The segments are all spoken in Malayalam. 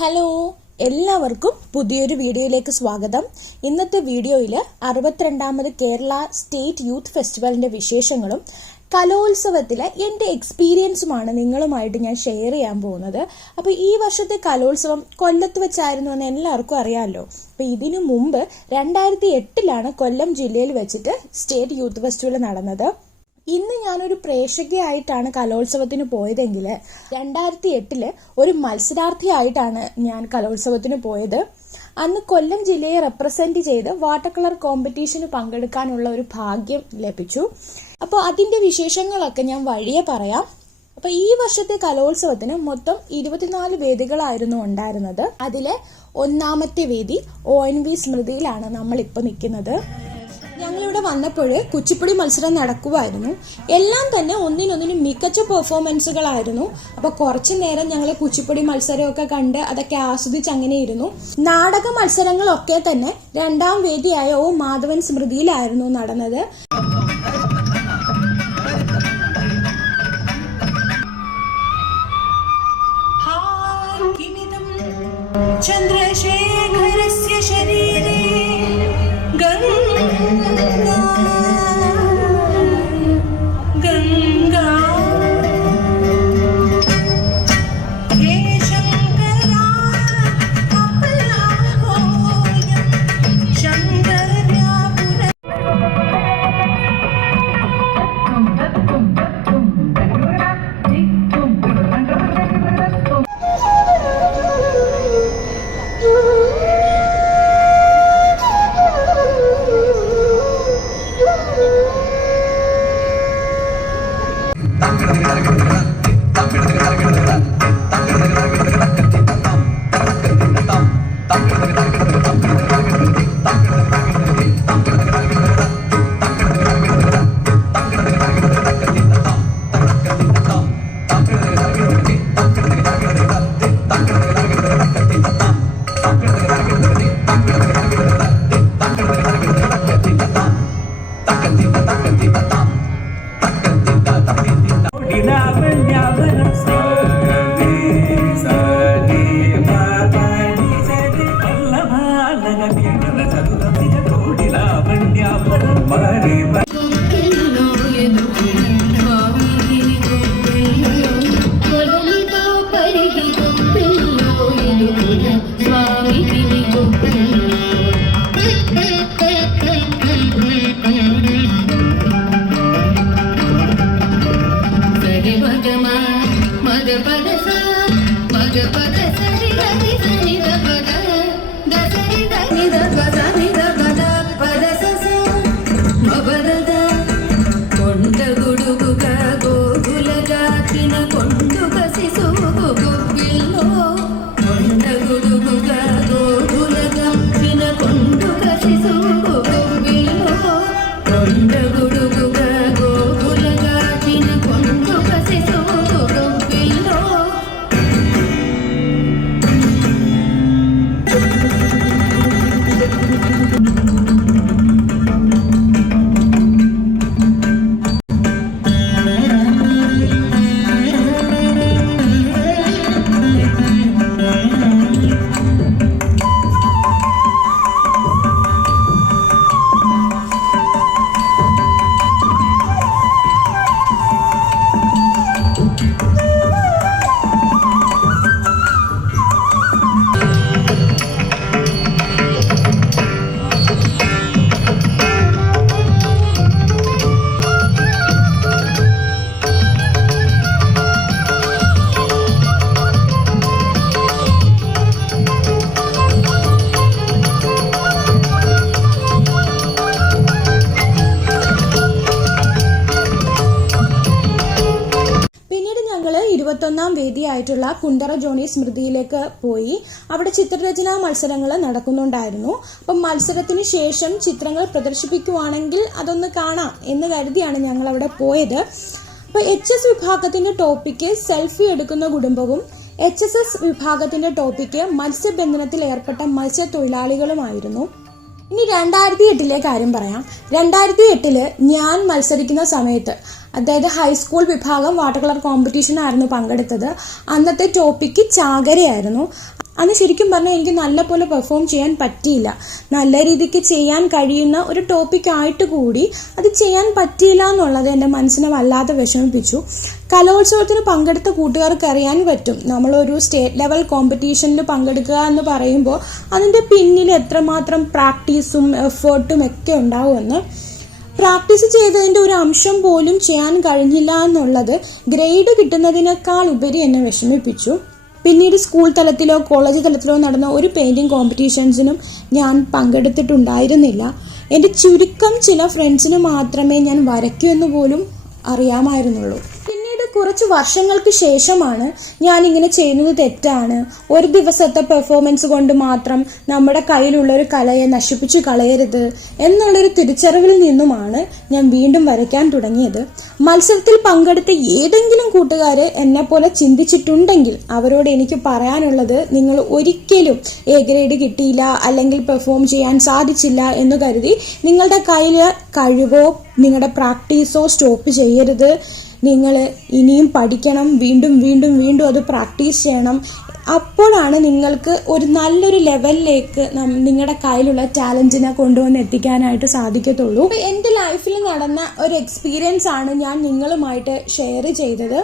ഹലോ, എല്ലാവർക്കും പുതിയൊരു വീഡിയോയിലേക്ക് സ്വാഗതം. ഇന്നത്തെ വീഡിയോയിൽ 62ാമത് കേരള സ്റ്റേറ്റ് യൂത്ത് ഫെസ്റ്റിവലിന്റെ വിശേഷങ്ങളും കലോത്സവത്തിലെ എൻ്റെ എക്സ്പീരിയൻസുമാണ് നിങ്ങളുമായിട്ട് ഞാൻ ഷെയർ ചെയ്യാൻ പോകുന്നത്. അപ്പോൾ ഈ വർഷത്തെ കലോത്സവം കൊല്ലത്ത് വെച്ചായിരുന്നു എന്ന് എല്ലാവർക്കും അറിയാമല്ലോ. അപ്പോൾ ഇതിനു മുമ്പ് 2008 കൊല്ലം ജില്ലയിൽ വെച്ചിട്ട് സ്റ്റേറ്റ് യൂത്ത് ഫെസ്റ്റിവൽ നടന്നത്. ഇന്ന് ഞാനൊരു പ്രേക്ഷകയായിട്ടാണ് കലോത്സവത്തിന് പോയതെങ്കിൽ 2008 ഒരു മത്സരാർത്ഥിയായിട്ടാണ് ഞാൻ കലോത്സവത്തിന് പോയത്. അന്ന് കൊല്ലം ജില്ലയെ റെപ്രസെന്റ് ചെയ്ത് വാട്ടർ കളർ കോമ്പറ്റീഷന് പങ്കെടുക്കാനുള്ള ഒരു ഭാഗ്യം ലഭിച്ചു. അപ്പോൾ അതിന്റെ വിശേഷങ്ങളൊക്കെ ഞാൻ വഴിയെ പറയാം. അപ്പോൾ ഈ വർഷത്തെ കലോത്സവത്തിന് മൊത്തം 24 വേദികളായിരുന്നു ഉണ്ടായിരുന്നത്. അതിലെ ഒന്നാമത്തെ വേദി ONV സ്മൃതിയിലാണ് നമ്മളിപ്പോൾ നിൽക്കുന്നത്. ഞങ്ങളിവിടെ വന്നപ്പോൾ കുച്ചിപ്പുടി മത്സരം നടക്കുമായിരുന്നു. എല്ലാം തന്നെ ഒന്നിനൊന്നിനും മികച്ച പെർഫോമൻസുകളായിരുന്നു. അപ്പൊ കുറച്ചു നേരം ഞങ്ങൾ കുച്ചിപ്പുടി മത്സരമൊക്കെ കണ്ട് അതൊക്കെ ആസ്വദിച്ച് അങ്ങനെ ഇരുന്നു. നാടക മത്സരങ്ങളൊക്കെ തന്നെ 2ാം വേദിയായ O മാധവൻ സ്മൃതിയിലായിരുന്നു നടന്നത്. ചന്ദ്രശേഖരസ്യ ശരീരേ വേദിയായിട്ടുള്ള കുണ്ടറ ജോണി സ്മൃതിയിലേക്ക് പോയി. അവിടെ ചിത്രരചനാ മത്സരങ്ങൾ നടക്കുന്നുണ്ടായിരുന്നു. അപ്പം മത്സരത്തിന് ശേഷം ചിത്രങ്ങൾ പ്രദർശിപ്പിക്കുവാണെങ്കിൽ അതൊന്ന് കാണാം എന്ന് കരുതിയാണ് ഞങ്ങൾ അവിടെ പോയത്. അപ്പോൾ HS വിഭാഗത്തിന്റെ ടോപ്പിക്ക് സെൽഫി എടുക്കുന്ന കുടുംബവും HSS വിഭാഗത്തിന്റെ ടോപ്പിക്ക് മത്സ്യബന്ധനത്തിൽ ഏർപ്പെട്ട മത്സ്യത്തൊഴിലാളികളുമായിരുന്നു. ഇനി 2008 കാര്യം പറയാം. 2008 ഞാൻ മത്സരിക്കുന്ന സമയത്ത്, അതായത് ഹൈസ്കൂൾ വിഭാഗം വാട്ടർ കളർ കോമ്പറ്റീഷൻ ആയിരുന്നു പങ്കെടുത്തത്. അന്നത്തെ ടോപ്പിക്ക് ചാകരയായിരുന്നു. അന്ന് ശരിക്കും പറഞ്ഞാൽ എനിക്ക് നല്ലപോലെ പെർഫോം ചെയ്യാൻ പറ്റിയില്ല. നല്ല രീതിക്ക് ചെയ്യാൻ കഴിയുന്ന ഒരു ടോപ്പിക്കായിട്ട് കൂടി അത് ചെയ്യാൻ പറ്റിയില്ല എന്നുള്ളത് എൻ്റെ മനസ്സിനെ വല്ലാതെ വിഷമിപ്പിച്ചു. കലോത്സവത്തിന് പങ്കെടുത്ത കൂട്ടുകാർക്ക് അറിയാൻ പറ്റും, നമ്മളൊരു സ്റ്റേറ്റ് ലെവൽ കോമ്പറ്റീഷനിൽ പങ്കെടുക്കുക എന്ന് പറയുമ്പോൾ അതിൻ്റെ പിന്നിൽ എത്രമാത്രം പ്രാക്ടീസും എഫേർട്ടും ഒക്കെ ഉണ്ടാവുമെന്ന്. പ്രാക്ടീസ് ചെയ്തതിൻ്റെ ഒരു അംശം പോലും ചെയ്യാൻ കഴിഞ്ഞില്ല എന്നുള്ളത് ഗ്രേഡ് കിട്ടുന്നതിനേക്കാൾ ഉപരി എന്നെ വിഷമിപ്പിച്ചു. പിന്നീട് സ്കൂൾ തലത്തിലോ കോളേജ് തലത്തിലോ നടന്ന ഒരു പെയിൻറ്റിങ് കോമ്പറ്റീഷൻസിനും ഞാൻ പങ്കെടുത്തിട്ടുണ്ടായിരുന്നില്ല. എൻ്റെ ചുരുക്കം ചില ഫ്രണ്ട്സിന് മാത്രമേ ഞാൻ വരയ്ക്കൂ എന്ന് പോലും അറിയാമായിരുന്നുള്ളൂ. പിന്നീട് കുറച്ച് വർഷങ്ങൾക്ക് ശേഷമാണ് ഞാൻ ഇങ്ങനെ ചെയ്യുന്നത് തെറ്റാണ്, ഒരു ദിവസത്തെ പെർഫോമൻസ് കൊണ്ട് മാത്രം നമ്മുടെ കയ്യിലുള്ള ഒരു കലയെ നശിപ്പിച്ച് കളയരുത് എന്നുള്ളൊരു തിരിച്ചറിവിൽ നിന്നുമാണ് ഞാൻ വീണ്ടും വരയ്ക്കാൻ തുടങ്ങിയത്. മത്സരത്തിൽ പങ്കെടുത്ത ഏതെങ്കിലും കൂട്ടുകാർ എന്നെപ്പോലെ ചിന്തിച്ചിട്ടുണ്ടെങ്കിൽ അവരോട് എനിക്ക് പറയാനുള്ളത്, നിങ്ങൾ ഒരിക്കലും എ ഗ്രേഡ് കിട്ടിയില്ല അല്ലെങ്കിൽ പെർഫോം ചെയ്യാൻ സാധിച്ചില്ല എന്ന് കരുതി നിങ്ങളുടെ കയ്യിൽ കഴിവോ നിങ്ങളുടെ പ്രാക്ടീസോ സ്റ്റോപ്പ് ചെയ്യരുത്. നിങ്ങൾ ഇനിയും പഠിക്കണം, വീണ്ടും വീണ്ടും വീണ്ടും അത് പ്രാക്ടീസ് ചെയ്യണം. അപ്പോഴാണ് നിങ്ങൾക്ക് ഒരു നല്ലൊരു ലെവലിലേക്ക് നിങ്ങളുടെ കയ്യിലുള്ള ടാലൻറ്റിനെ കൊണ്ടുവന്ന് എത്തിക്കാനായിട്ട് സാധിക്കത്തുള്ളൂ. എൻ്റെ ലൈഫിൽ നടന്ന ഒരു എക്സ്പീരിയൻസ് ആണ് ഞാൻ നിങ്ങളുമായിട്ട് ഷെയർ ചെയ്തത്.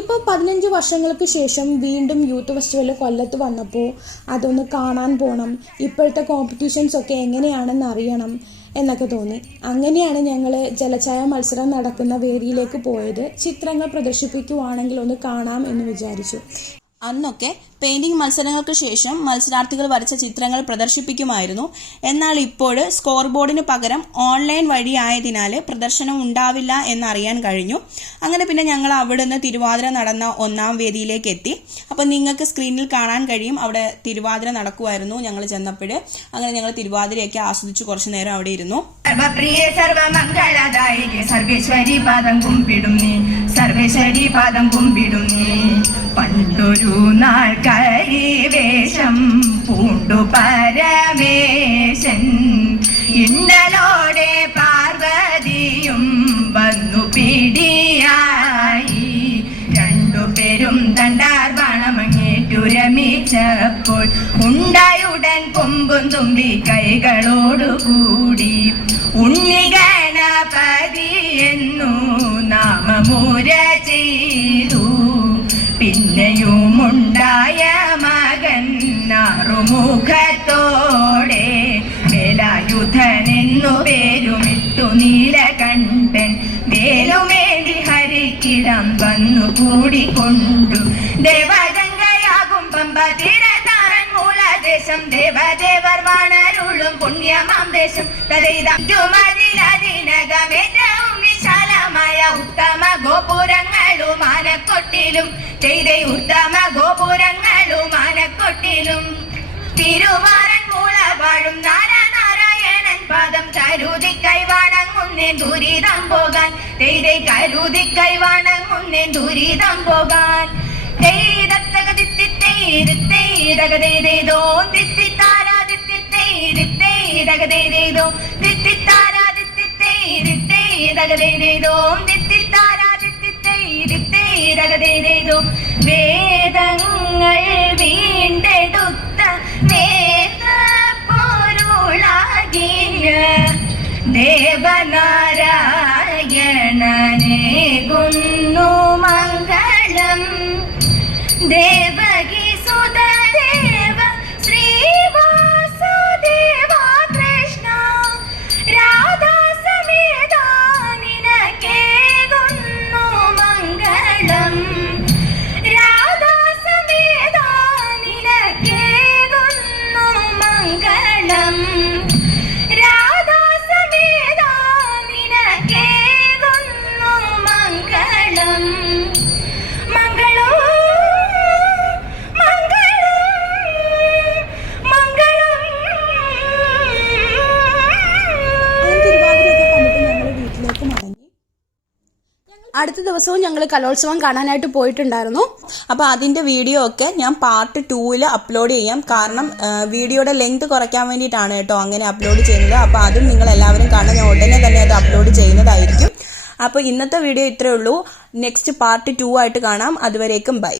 ഇപ്പോൾ 15 വർഷങ്ങൾക്ക് ശേഷം വീണ്ടും യൂത്ത് ഫെസ്റ്റിവൽ കൊല്ലത്ത് വന്നപ്പോൾ അതൊന്ന് കാണാൻ പോകണം, ഇപ്പോഴത്തെ കോമ്പറ്റീഷൻസ് ഒക്കെ എങ്ങനെയാണെന്ന് അറിയണം എന്നൊക്കെ തോന്നി. അങ്ങനെയാണ് ഞങ്ങൾ ജലഛായ മത്സരം നടക്കുന്ന വേദിയിലേക്ക് പോയത്. ചിത്രങ്ങൾ പ്രദർശിപ്പിക്കുവാണെങ്കിൽ ഒന്ന് കാണാം എന്ന് വിചാരിച്ചു. അന്നൊക്കെ പെയിന്റിംഗ് മത്സരങ്ങൾക്ക് ശേഷം മത്സരാർത്ഥികൾ വരച്ച ചിത്രങ്ങൾ പ്രദർശിപ്പിക്കുമായിരുന്നു. എന്നാൽ ഇപ്പോൾ സ്കോർ ബോർഡിന് പകരം ഓൺലൈൻ വഴി ആയതിനാൽ പ്രദർശനം ഉണ്ടാവില്ല എന്നറിയാൻ കഴിഞ്ഞു. അങ്ങനെ പിന്നെ ഞങ്ങൾ അവിടെ നിന്ന് തിരുവാതിര നടന്ന 1ാം വേദിയിലേക്ക് എത്തി. അപ്പം നിങ്ങൾക്ക് സ്ക്രീനിൽ കാണാൻ കഴിയും, അവിടെ തിരുവാതിര നടക്കുമായിരുന്നു ഞങ്ങൾ ചെന്നപ്പോൾ. അങ്ങനെ ഞങ്ങൾ തിരുവാതിരയൊക്കെ ആസ്വദിച്ച് കുറച്ചു നേരം അവിടെ ഇരുന്നു. സർവേശ്വരി പാദം കുമ്പിടും നീ, പണ്ടൊരു നാൾ കരിവേഷം പൂണ്ടു പരമേശൻ, ഇന്നലോടെ പാർവതിയും വന്നു പിടിയായി, രണ്ടുപേരും ദണ്ഡാർബാണമങ്ങേറ്റു രമിച്ചപ്പോൾ ഉണ്ടായുടൻ കൊമ്പും തുമ്പി കൈകളോടുകൂടി ഉണ്ണിഗണപതി എന്നു നാമമുര ചെയ്തു. പിന്നെയുമുണ്ടായ മകൻ ആറുമുഖത്തോടെ വേലായുധനെന്നു പേരുമിട്ടു നീലകണ്ഠൻ, വേലുമേന്തി ഹരിക്കിടം വന്നു കൂടിക്കൊണ്ടു ദേവഗംഗയാകും പമ്പ തീരത്താറൻ മൂലദേശം, ദേവദേവർ വാണരുളും പുണ്യമാം ദേശം, തലയിതമതിലതിനകമേറ്റവും വിശാലമായ ഉത്തമ ഗോപുരങ്ങളും ആനക്കൊട്ടിലും, ചെയ്തേ ഉത്തമ ഗോപുരങ്ങളും ആനക്കൊട്ടിലും, തിരുവാറൻ മൂള വാഴും നാരായണൻ പാദം കരുതി കൈവാണങ്ങുന്നേ ദുരിതം പോകാൻ, ചെയ്തേ കരുതി കൈവാണങ്ങുന്നേ ദുരിതം പോകാൻ. വേദങ്ങൾ വീണ്ടെടുത്ത വേദപ്പൊരുളാകിയ ദേവനാരായണനേകുന്നു മംഗളം, ദേവകി സുതദേവ ശ്രീവാസുദേവ കൃഷ്ണ, രാധാ സമേത നിനക്കേകുന്നു മംഗളം, രാധാ സമേത നിനക്കേകുന്നു മംഗളം, രാധാ സമേത നിനക്കേകുന്നു മംഗളം, മംഗളം അടുത്ത ദിവസവും ഞങ്ങൾ കലോത്സവം കാണാനായിട്ട് പോയിട്ടുണ്ടായിരുന്നു. അപ്പോൾ അതിൻ്റെ വീഡിയോ ഒക്കെ ഞാൻ പാർട്ട് 2-ൽ അപ്ലോഡ് ചെയ്യാം. കാരണം വീഡിയോയുടെ ലെങ്ത് കുറയ്ക്കാൻ വേണ്ടിയിട്ടാണ് കേട്ടോ അങ്ങനെ അപ്ലോഡ് ചെയ്യുന്നത്. അപ്പോൾ അതും നിങ്ങൾ എല്ലാവരും കാണാൻ ഞാൻ ഉടനെ തന്നെ അത് അപ്ലോഡ് ചെയ്യുന്നതായിരിക്കും. അപ്പോൾ ഇന്നത്തെ വീഡിയോ ഇത്രയേ ഉള്ളൂ. നെക്സ്റ്റ് പാർട്ട് 2 ആയിട്ട് കാണാം. അതുവരേക്കും ബൈ.